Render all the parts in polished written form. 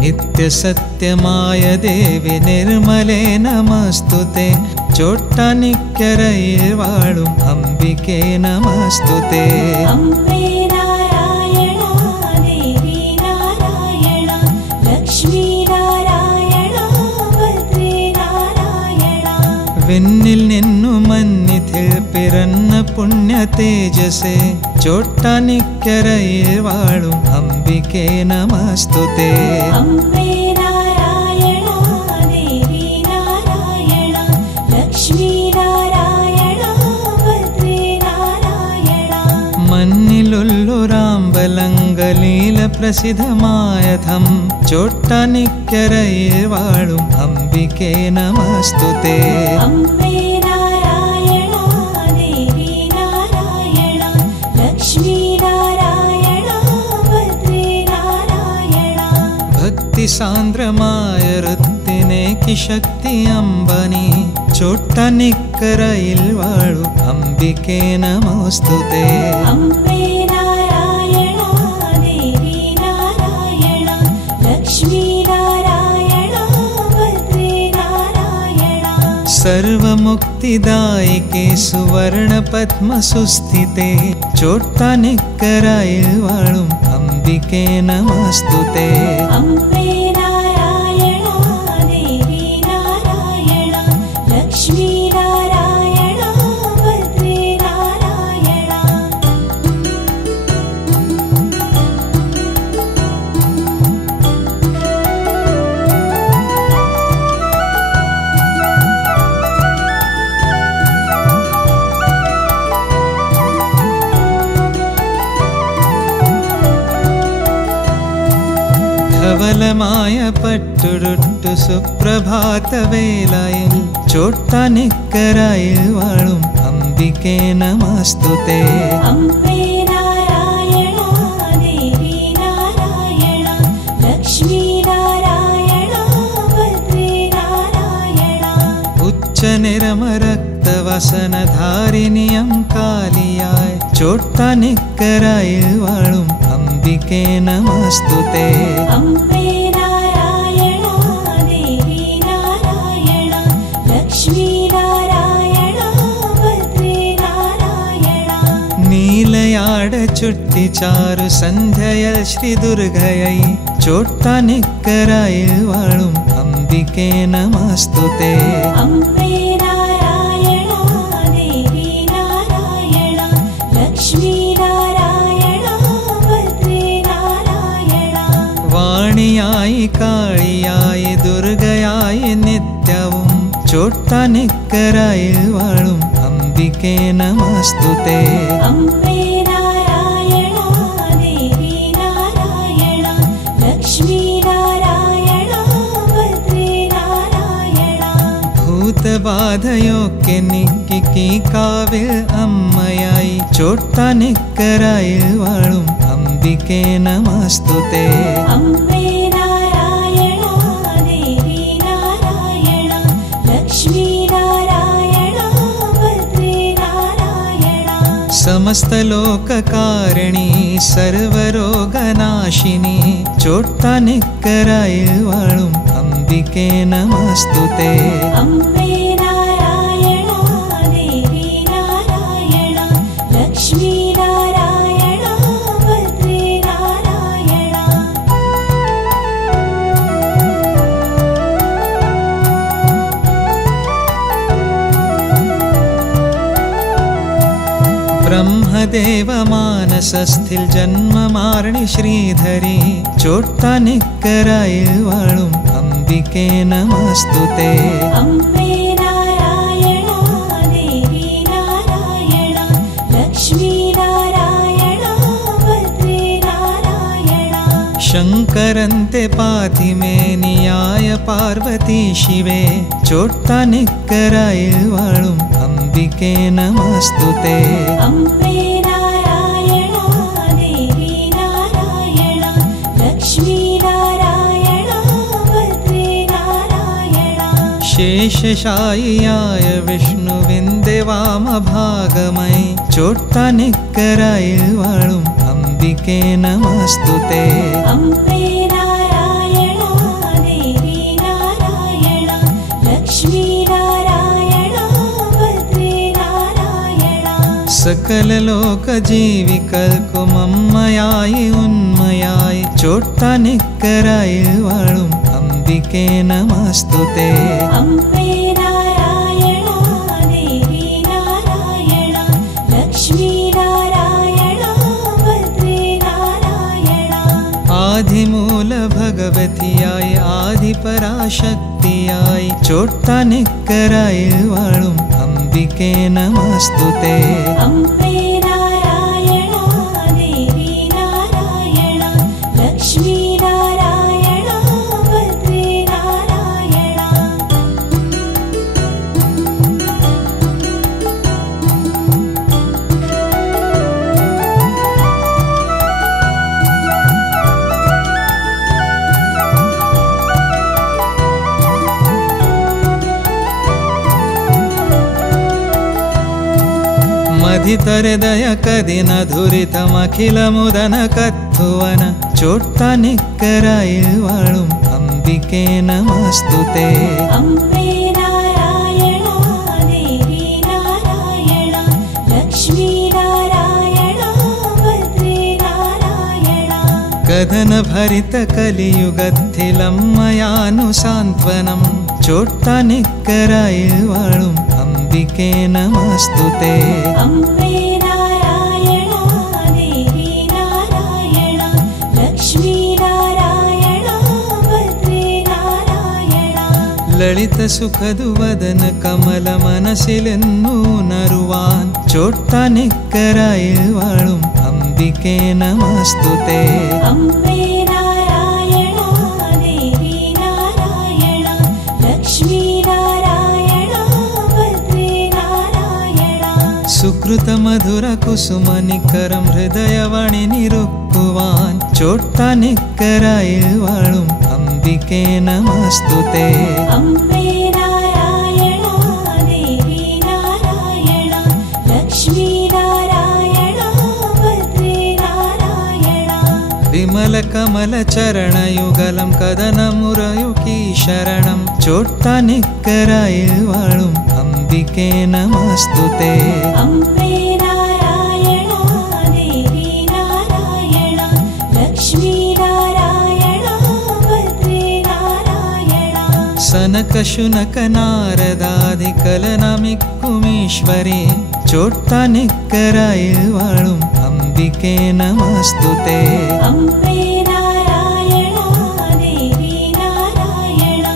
നിത്യസത്യമായ ദേവി നിർമ്മലേ നമസ്തുതേ. ചോട്ടാനിക്കരയിൽ വാഴും അംബികേ നമസ്തുതേ. അംബേ നാരായണ ദേവി നാരായണ ലക്ഷ്മി നാരായണ ഭദ്രേ നാരായണ. വിണ്ണിൽ നിന്നു മന്നിധിൽ പിറന്ന പുണ്യ തേജസേ. ചോട്ടാനിക്കരയിൽ വാഴും അംബികേ നമസ്തുതേ. അംബേ നാരായണ ദേവി നാരായണ ലക്ഷ്മി നാരായണ ഭദ്രേ നാരായണ. മണ്ണിലുള്ളൊരാമ്പലങ്കലീല പ്രസിദ്ധമായധം. ചോട്ടാനിക്കരയിൽ വാഴും അംബികേ നമസ്തുതേ. അംബേ നാരായണ ദേവി നാരായണ ലക്ഷ്മി നാരായണ ഭദ്രേ നാരായണ. ഭക്തി സാന്ദ്രമായ ഋത്തിനേക്ക് ശക്തി അമ്പനി. ചോട്ടാനിക്കരയിൽ വാഴും അംബികേ നമസ്തുതേ. അംബേ നാരായണ ദേവി നാരായണ ലക്ഷ്മി നാരായണ ഭദ്രേ നാരായണ. സർവമുക്തിദായികേ സുവർണ പത്മസുസ്ഥിതേ. ചോട്ടാനിക്കരയിൽ വാഴും അംബികേ നമസ്തുതേ. അംബേ നാരായണ ദേവി നാരായണ ലക്ഷ്മി നാരായണ ഭദ്രേ നാരായണ. ധവലമായ പട്ടുടുട്ടു സുപ്രഭാതവേളയിൽ. ചോട്ടാനിക്കരയിൽ വാഴും അംബികേ നമസ്തുതേ. അംബേ നാരായണ ദേവി നാരായണ ലക്ഷ്മി നാരായണ ഭദ്രേ നാരായണ. ഉച്ചനിരമരക്തവസനധാരിണിയം കാലിയായി. ചോട്ടാനിക്കരയിൽ വാഴും അംബികേ നമസ്തുതേ. അംബേ നാരായണ ദേവി നാരായണ ലക്ഷ്മി നാരായണ ഭദ്രേ നാരായണ. നീലയാട ചുട്ടിച്ചാരു സന്ധ്യയൽ ശ്രീ ദുർഗയായി. ചോട്ടാനിക്കരയിൽ വാഴും അംബികേ നമസ്തുതേ. അംബേ നാരായണ ദേവി നാരായണ ലക്ഷ്മി നാരായണ ഭദ്രേ നാരായണ. വാണിയായി കാളിയായി ദുർഗയായി നിത്യവും. ചോട്ടാനിക്കരയിൽ വാഴും അംബികേ നമസ്തുതേ. അംബേ നാരായണ ദേവി നാരായണ ലക്ഷ്മി നാരായണ ഭദ്രേ നാരായണ. ഭൂതബാധയൊക്കെ നീക്കി കാവിൽ അമ്മയായി. ചോട്ടാനിക്കരയിൽ വാഴും അംബികേ നമസ്തുതേ. അംബേ നാരായണ ദേവി നാരായണ ലക്ഷ്മി നാരായണ ഭദ്രേ നാരായണ. സമസ്ത ലോകകാരിണി സർവരോഗനാശിനി. ചോട്ടാനിക്കരയിൽ വാഴും അംബികേ നമസ്തുതേ. അംബേ നാരായണ ദേവി നാരായണ ലക്ഷ്മി നാരായണ ഭദ്രേ നാരായണ. ब्रह्मदेव मानसस्थिल जन्ममार्णि श्रीधरी. ചോട്ടാനിക്കരയിൽ വാഴും അംബികേ നമസ്തുതേ. അംബേ നാരായണ ദേവി നാരായണ ലക്ഷ്മി നാരായണ ഭദ്രേ നാരായണ. ശങ്കരന്തെ പാതിമേനിയായ പാർവതി ശിവേ. ചോട്ടാനിക്കരയിൽ വാഴും അംബികേ നമസ്തുതേ. അംബേ നാരായണ ദേവി നാരായണ ലക്ഷ്മി നാരായണ ഭദ്രേ നാരായണ. ശേഷശായിയായ വിഷ്ണുവിന്റെ വാമഭാഗമായി. ചോട്ടാനിക്കരയിൽ വാഴും അംബികേ നമസ്തുതേ. അംബേ നാരായണ സകലലോകജീവികൾക്കും അമ്മയായി ഉന്മയായി ചോട്ടാനിക്കരയിൽ വാഴും അംബികേ നമസ്തുതേ. അംബേ നാരായണ ദേവി നാരായണ ലക്ഷ്മി നാരായണ ഭദ്രേ നാരായണ. ആദിമൂല ഭഗവതിയായി ആദിപരാശക്തിയായി ചോട്ടാനിക്കരയിൽ വാഴും അംബികേ നമസ്തുതേ. അംബേ നാരായണ ദേവി നാരായണ ലക്ഷ്മി നാരായണ ഭദ്രേ നാരായണ. ಮಧಿತರೆದಯ ಕದಿನ ಧುರಿತಮಖಿಲ ಮುದನ ಕತ್ತುವನ ചോട്ടാനിക്കരയിൽ വാഴും അംബികേ നമസ്തുതേ. അംബേ നാരായണ ദേവി നാരായണ ലക്ഷ്മി നാരായണ ഭദ്രേ നാരായണ. കഥന ഭരിത കലിയുഗത്തിലമ്മയാനുസാന്ത്വനം ചോട്ടാനിക്കരയിൽ വാഴും അംബികേ നമസ്തുതേ. അംബേ നാരായണ ദേവി നാരായണ ലക്ഷ്മി നാരായണ ഭദ്രേ നാരായണ. ലളിത സുഖദു വദന കമല മനസ്സിലെന്നു നറുവാൻ ചോട്ടാനിക്കരയിൽ വാഴും അംബികേ നമസ്തുതേ. അംബേ നാരായണ ദേവി നാരായണ ലക്ഷ്മി നാരായണ ഭദ്രേ നാരായണ. സുകൃത മധുര കുസുമനിക്കരം ഹൃദയവാണി നിരുക്കുവാൻ ചോട്ടാനിക്കരയിൽ വാഴും അംബികേ നമസ്തുതേ. അംബേ നാരായണ ദേവി നാരായണ ലക്ഷ്മി നാരായണ ഭദ്രേ നാരായണ. വിമല കമല ചരണയുഗലം കഥനമുറയുകീ ശരണം ചോട്ടാനിക്കരയിൽ വാഴും അംബികേ നമസ്തുതേ. അംബേ നാരായണ ദേവി നാരായണ ലക്ഷ്മി നാരായണ ഭദ്രേ നാരായണ. സനക ശുനക നാരദാദികലനമിക്കുമീശ്വരി ചോട്ടാനിക്കരയിൽ വാഴും അംബികേ നമസ്തുതേ. അംബേ നാരായണ ദേവി നാരായണ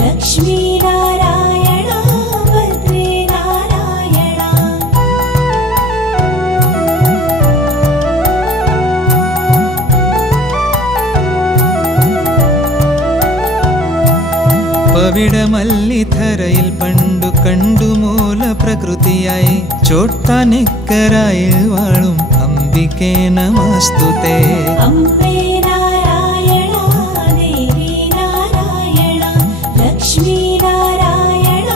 ലക്ഷ്മി നാരായണ ഭദ്രേ നാരായണ. പവിഴമല്ലിധരയിൽ പണ്ടു കണ്ടു മൂല പ്രകൃതിയായി ചോട്ടാനിക്കരയിൽ വാഴും അംബികേ നമസ്തുതേ. അംബേ നാരായണ ദേവി നാരായണ ലക്ഷ്മി നാരായണ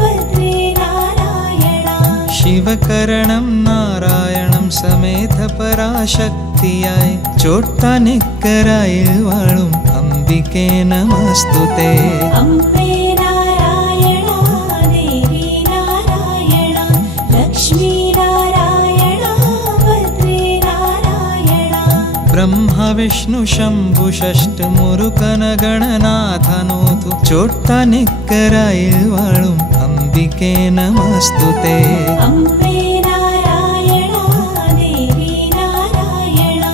ഭദ്രേ നാരായണ. ശിവകരണം നാരായണം സമേത പരാശക്തിയായി ചോട്ടാനിക്കരയിൽ വാഴും അംബികേ നമസ്തുതേ. അംബേ നാരായണ ദേവി നാരായണ ലക്ഷ്മി നാരായണ ഭദ്രേ നാരായണ. ಬ್ರಹ್ಮ ವಿಷ್ಣು ಶಂಭು ಷಷ್ಠ ಮುರುಕನ ಗಣನಾಥನೋತು ചോട്ടാനിക്കരയിൽ വാഴും അംബികേ നമസ്തുതേ. അംബേ നാരായണ ദേവി നാരായണ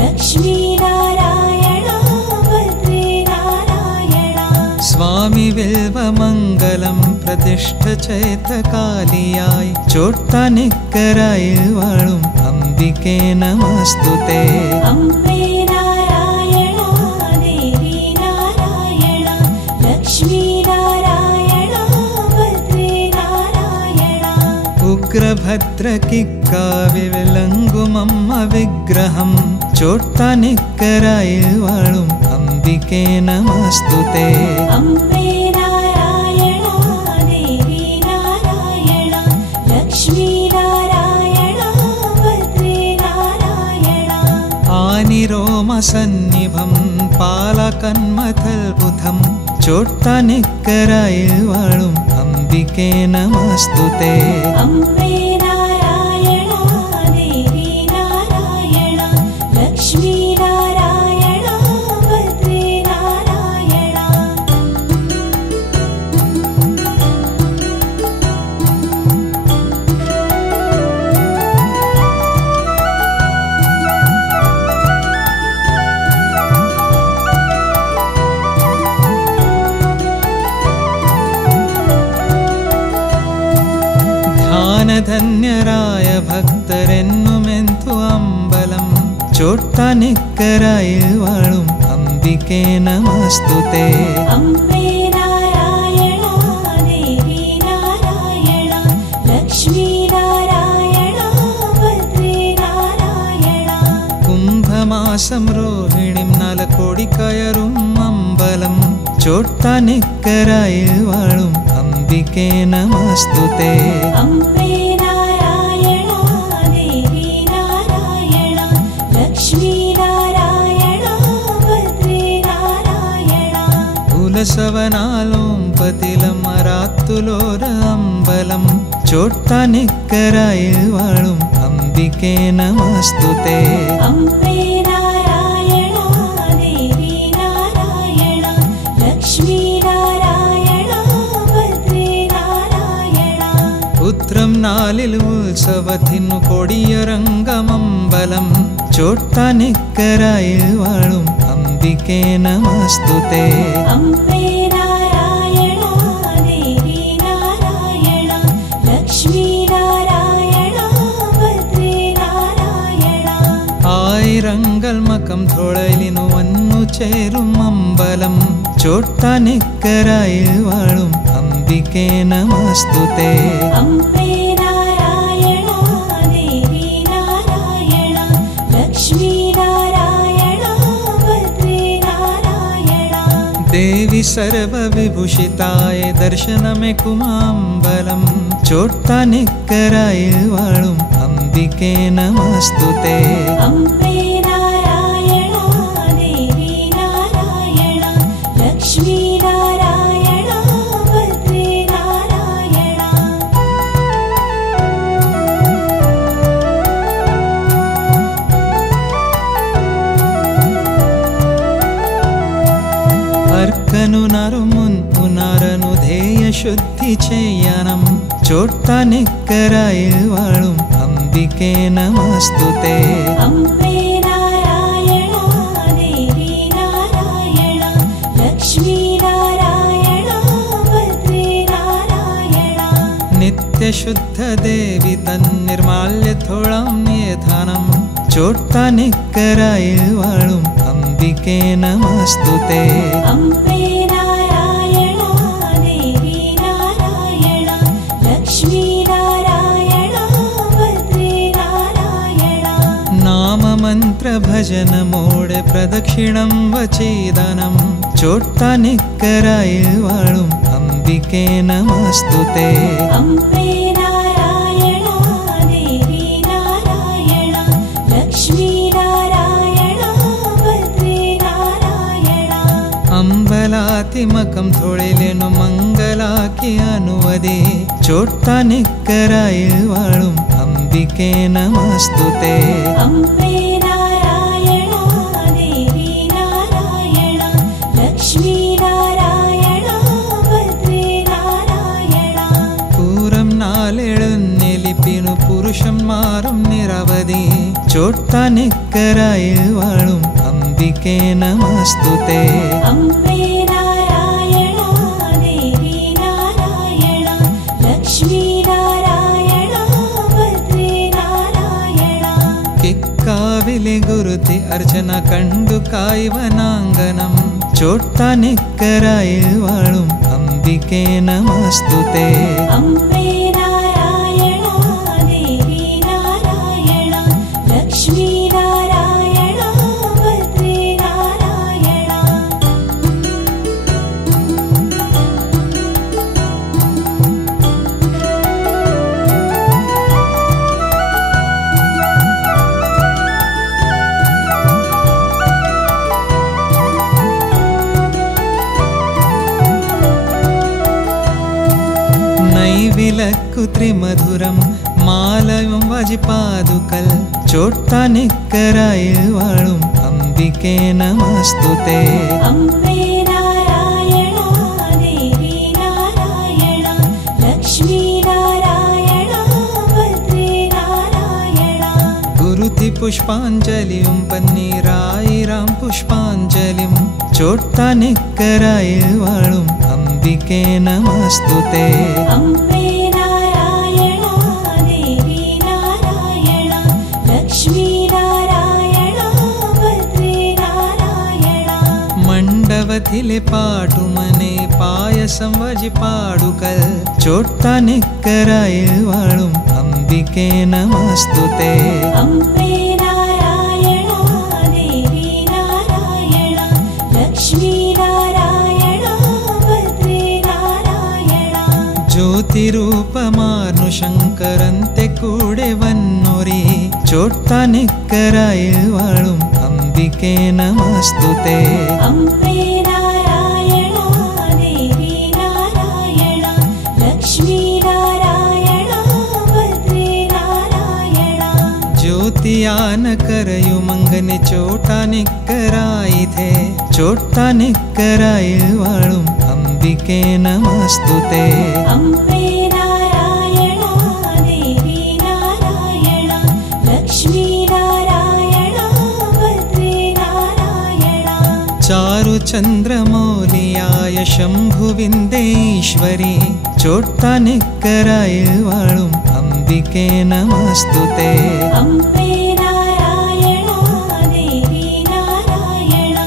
ലക്ഷ്മി നാരായണ ഭദ്രേ നാരായണ. സ്വാമി വിൽവമംഗലം പ്രതിഷ്ഠ ചൈത്രകാലിയായി ചോട്ടാനിക്കരയിൽ വാഴും അംബികേ നമസ്തുതേ. അംബേ നാരായണ ദേവി നാരായണ ലക്ഷ്മി നാരായണ ഭദ്രേ നാരായണ. ഉഗ്രഭദ്ര കിക്കാവി വിളങ്ങുമമ്മ വിഗ്രഹം ചോട്ടാനിക്കരയിൽ വാഴും അംബികേ നമസ്തുതേ. അംബേ നാരായണ ദേവി നാരായണ ലക്ഷ്മി നാരായണ ഭദ്രേ നാരായണ. ആനിരോമസന്നിഭം പാലകന്മഥൽബുധം ചോട്ടാനിക്കരയിൽ വാഴും അംബികേ നമസ്തുതേ. അംബേ നാരായണ ധന്യധന്യരായ ഭക്തരെന്നുമെന്തു അമ്പലം ചോട്ടാനിക്കരയിൽ വാഴും അംബികേ നമസ്തുതേ. അംബേ നാരായണ ദേവി നാരായണ ലക്ഷ്മി നാരായണ ഭദ്രേ നാരായണ. കുംഭമാസം രോഹിണിം 4 കോടി കയറും അമ്പലം ചോട്ടാനിക്കരയിൽ വാഴും അംബികേ നമസ്തുതേ. അംബേ നാരായണ ദേവി നാരായണ ലക്ഷ്മി നാരായണ ഭദ്രേ നാരായണ. ഉലസവനാലോമ്പതിലം അരാത്തുലോര അമ്പലം ചോട്ടാനിക്കരയിൽ വാഴും അംബികേ നമസ്തുതേ. അംബേ നാരായണ ദേവി നാരായണ ലക്ഷ്മി നാരായണ ഭദ്രേ നാരായണ. ഉത്രം 4 ഉത്സവത്തിനു കൊടിയരംഗമമ്പലം ചോട്ടാനിക്കരയിൽ വാഴും അംബികേ നമസ്തുതേ. അംബേ നാരായണ ദേവി നാരായണ ലക്ഷ്മി നാരായണ ഭദ്രേ നാരായണ. ആയിരങ്ങൾ മകം തൊഴലിനു വന്നു ചേരും അമ്പലം ചോട്ടാനിക്കരയിൽ വാഴും അംബികേ നമസ്തുതേ. അംബേ നാരായണ ദേവി നാരായണ ലക്ഷ്മി നാരായണ ഭദ്രേ നാരായണ. ദേവി സർവവിഭൂഷിതായ ദർശനമേക്കുമാമ്പലം ചോട്ടാനിക്കരയിൽ വാഴും അംബികേ നമസ്തുതേ. അംബേ നാരായണ ദേവി നാരായണ ലക്ഷ്മി നാരായണ ഭദ്രേ നാരായണ. అర్కను నరుమున్పునరను ధేయ శుద్ధి చేయనం ചോട്ടാനിക്കരയിൽ വാഴും അംബികേ നമസ്തുതേ. അംബേ നാരായണ ദേവി നാരായണ ലക്ഷ്മി നാരായണ ഭദ്രേ നാരായണ. നിത്യശുദ്ധ ദേവി തന്നിർമാല്യത്തോളം നിധാനം ചോട്ടാനിക്കരയിൽ വാഴും അംബികേ നമസ്തുതേ. അംബേ നാരായണ ദേവി നാരായണ ലക്ഷ്മി നാരായണ ഭദ്രേ നാരായണ. നാമമന്ത്ര ഭജനമോടെ പ്രദക്ഷിണം വചീദനം ചോട്ടാനിക്കരയിൽ വാഴും അംബികേ നമസ്തുതേ. അംബേ നാരായണ ദേവി നാരായണ ലക്ഷ്മി നാരായണ ഭദ്രേ നാരായണ. അമ്പലാതിമകം തൊഴിലിനു മംഗലാക്കി അനുവദി ചോട്ടാനിക്കരയിൽ വാഴും അംബികേ നമസ്തുതേ. അംബേ നാരായണ ദേവി നാരായണ ലക്ഷ്മി നാരായണ ഭദ്രേ നാരായണ. പൂരം 4 എഴുന്നേലിപ്പിനു പുരുഷന്മാരും നിരവധി ചോട്ടാനിക്കരയിൽ വാഴും അംബികേ നമസ്തുതേ. അംബേ നാരായണ ദേവി നാരായണ ലക്ഷ്മി നാരായണ ഭദ്രേ നാരായണ. കിക്കാവിലെ ഗുരുതി അർച്ചന കണ്ടു കായ്വനാങ്കനം ചോട്ടാനിക്കരയിൽ വാഴും അംബികേ നമസ്തുതേ. അംബേ നാരായണ ദേവി നാരായണ ലക്ഷ്മി നാരായണ ഭദ്രേ നാരായണ. നൈവിലക്കു ത്രിമധുരം മാലയും വജിപാതുക്കൽ ചോട്ടാനിക്കരയിൽ വാഴും അംബികേ നമസ്തുതേ. അംബേ നാരായണ ദേവി നാരായണ ലക്ഷ്മി നാരായണ ഭദ്രേ നാരായണ. ഗുരുതി പുഷ്പാഞ്ജലിയും പന്നീരായിരം പുഷ്പാഞ്ജലിയും ചോട്ടാനിക്കരയിൽ വാഴും അംബികേ നമസ്തുതേ. അംബേ നാരായണ मंडवथिले पाटुमने पायसं वजि पाडुकल चोट्टा निक्करायिल वाळुं अंबिके नमस्तुते अम्बे नारायणा देवी नारायणा लक्ष्मी नारायणा भद्रे नारायणा ज्योतिरूपमार्नु शंकरंते कूडे वन्नोरी चोट्टा निक्करायिल वाळुं अंबिके नमस्तुते अम्बे नारायणा देवी नारायणा लक्ष्मी नारायणा भद्रे नारायणा ज्योतियान करयु मंगने चोट्टा निक्करायिथे चोट्टा निक्करायिल वाळुं अंबिके नमस्तुते अम्बे नारायणा देवी नारायणा लक्ष्मी नारायणा भद्रे नारायणा चारु चंद्रमौलियाय शंभुविंदेश्वरी चोट्टा निक्करायिल वाळुं अंबिके नमस्तुते अम्बे नारायणा देवी नारायणा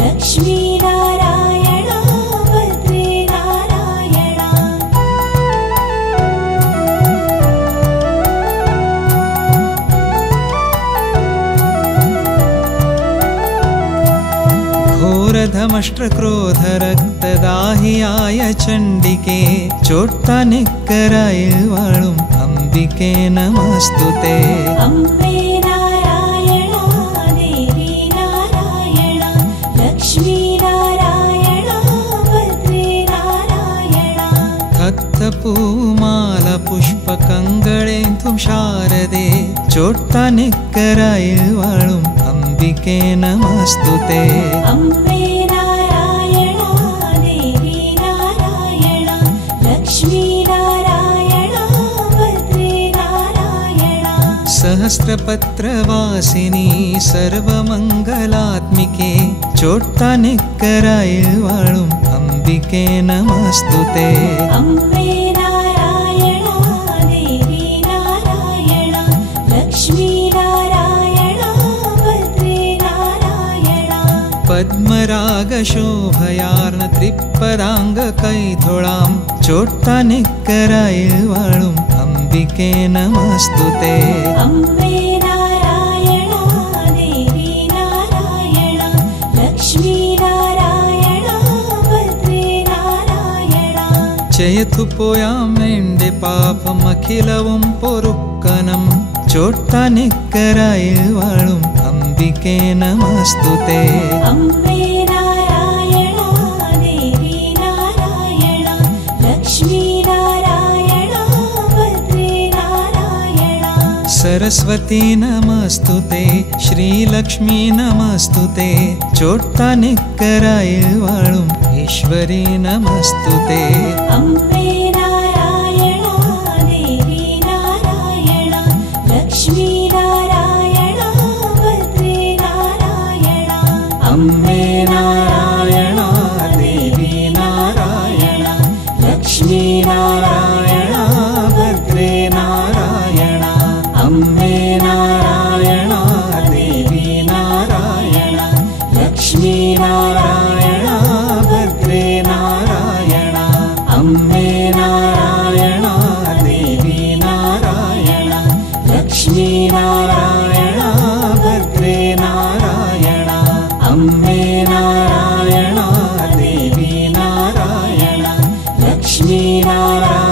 लक्ष्मी नारायणा भद्रे नारायणा घोरधमष्ट्रक्रोधरक्तदाहियाय चण्डिके चोट्टा निक्करायिल वाळुं अंबिके नमस्तुते अम्बे नारायणा देवी नारायणा लक्ष्मी नारायणा भद्रे नारायणा हत्थपूमाला पुष्पकङ्गळेन्दुं शारदे चोट्टा निक्करायिल वाळुं अंबिके नमस्तुते अम्बे नारायणा देवी नारायणा लक्ष्मी नारायणा भद्रे नारायणा सहस्रपत्रवासिनी सर्वमङ्गलात्मिके चोट्टा निक्करायिल वाळुं अंबिके नमस्तुते अम्बे नारायणा देवी नारायणा लक्ष्मी नारायणा भद्रे नारायणा पद्मरागशोभयार्न त्रिपदाङ्गकैधोळां चोट्टा निक्करायिल वाळुं अंबिके नमस्तुते अम्बे नारायणा देवी नारायणा लक्ष्मी नारायणा भद्रे नारायणा चयतु पोयामेण्डे पापमखिलवुं पोरुक्कनं चोट्टा निक्करायिल वाळुं अंबिके नमस्तुते अम्बे नारायणा देवी नारायणा लक्ष्मी नारायणा भद्रे नारायणा सरस्वती नमस्तुते श्रीलक्ष्मी नमस्तुते चोट्टा निक्करायिल वाळुं ईश्वरी नमस्तुते अम्बे नारायणा देवी नारायणा लक्ष्मी नारायणा भद्रे नारायणा अम्बे नारायणा देवी नारायणा लक्ष्मी नारायणा भद्रे नारायणा अम्बे नारायणा देवी नारायणा लक्ष्मी नारायणा भद्रे नारायणा अम्बे नारायणा देवी नारायणा लक्ष्मी नारायणा भद्रे नारायणा अम्बे नारायणा देवी नारायणा लक्ष्मी नारायणा